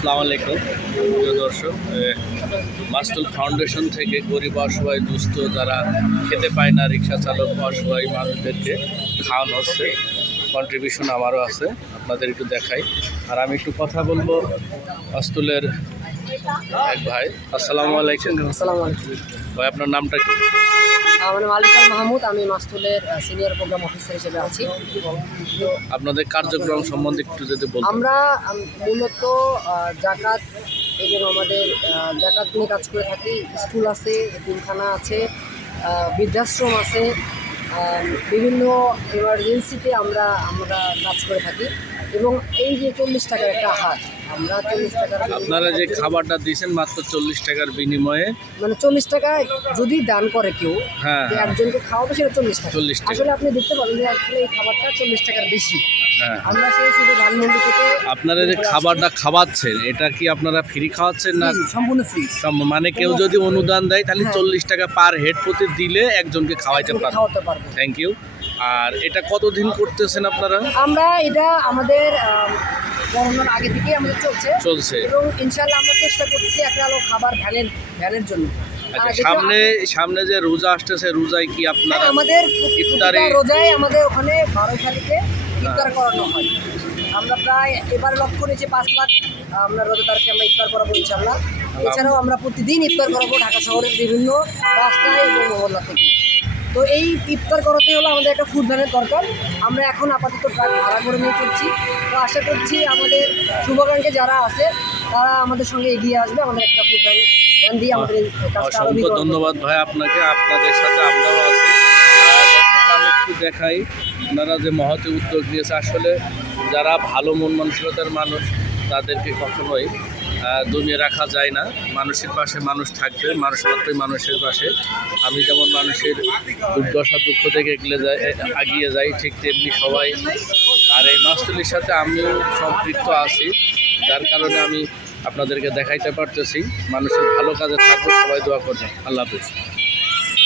আসসালামু আলাইকুম। প্রিয় দর্শক মাস্তুল ফাউন্ডেশন থেকে গরিব অসহায় দুস্থ যারা খেতে পায় না রিক্সা চালক অসহায় মানুষদেরকে খাওয়ানো হচ্ছে। কন্ট্রিবিউশন আমারও আছে আপনাদের একটু দেখাই। আর আমি একটু কথা বলব মাস্তুলের এক ভাই। আসসালামু আলাইকুম। আসসালামু আলাইকুম। ভাই আপনার নামটা কি? আমার নাম আলিকাল মাহমুদ আমি মাস্তুলের সিনিয়র প্রোগ্রাম অফিসার হিসেবে আছি। আপনাদের কার্যক্রম সম্বন্ধে একটু যদি বলতেন। আমরা মূলত জাকাত এবং আমাদের জাকাত নিয়ে কাজ করে থাকি। স্কুল আছে এতিমখানা আছে বৃদ্ধাশ্রম আছে বিভিন্ন এমার্জেন্সিতে আমরা আমরা কাজ করে থাকি। এবং এই যে চল্লিশ টাকার একটা হাট আমরা চল্লিশ টাকার আপনারা যে খাবারটা দিয়েছেন মাত্র চল্লিশ টাকার বিনিময়ে মানে চল্লিশ টাকা যদি দান করে কেউ হ্যাঁ হ্যাঁ। একজনকে খাওয়াবে সেটা চল্লিশ টাকা। 40 টাকা। আসলে আপনি দেখতে পাবেন যে আসলে এই খাবারটা চল্লিশ টাকার বেশি। হ্যাঁ। আমরা সেই শুধু ধানমন্ডি থেকে আপনারা যে খাবারটা খাওয়াচ্ছেন এটা কি আপনারা ফ্রি খাওয়াচ্ছেন না সম্পূর্ণ ফ্রি মানে কেউ যদি অনুদান দেয় তাহলে হ্যাঁ। চল্লিশ টাকা পার হেড প্রতি দিলে একজনকে খাওয়াইতে পারব। থ্যাংক ইউ আর এটা কতদিন করতেছেন আপনারা? আমরা এটা আমাদের আম, করোনার আগে থেকেই আমাদের চলছে। চলছে। এবং ইনশাল্লাহ আমরা চেষ্টা করছি একটা আলো খাবার ভ্যানের ভ্যানের জন্য। আচ্ছা সামনে সামনে যে রোজা আসতেছে রোজায় কি হ্যাঁ, আপনারা আমাদের ইফতারে- রোজায় আমাদের ওখানে বারো তারিখে ইফতার করানো হয়। আমরা প্রায় এবার লক্ষ্য নিয়েছি পাঁচ লাখ আমরা রোজাদারকে আমরা ইফতার করাবো ইনশাল্লাহ এছাড়াও আমরা প্রতিদিন ইফতার করাবো ঢাকা শহরের বিভিন্ন রাস্তায় এবং মহল্লা থেকে। তো এই ইফতার করাতেই হলো আমাদের একটা ফুড ভ্যানের দরকার। আমরা এখন আপাতত ট্রাক ভাড়া করে নিয়ে চলছি। তো আশা করছি আমাদের শুভাকাঙ্ক্ষী যারা আছে তারা আমাদের সঙ্গে এগিয়ে আসবে আমাদের একটা ফুড ভ্যান ভ্যান দিয়ে আমাদের অসংখ্য ধন্যবাদ ভাই আপনাকে আপনাদের সাথে আমরাও আছি। আমি একটু দেখাই আপনারা যে মহতে উদ্যোগ নিয়েছে আসলে যারা ভালো মন মানসিকতার মানুষ তাদেরকে কখনোই দমিয়ে রাখা যায় না। মানুষের পাশে মানুষ থাকবে, মানুষ মাত্রই মানুষের পাশে। আমি যেমন মানুষের দুর্দশা, দুঃখ থেকে এগলে যাই আগিয়ে যাই, ঠিক তেমনি সবাই। আর এই মাস্তুলির সাথে আমিও সম্পৃক্ত আছি। যার কারণে আমি আপনাদেরকে দেখাইতে পারতেছি। মানুষের ভালো কাজে থাকবে সবাই দোয়া করবেন। আল্লাহ হাফিজ।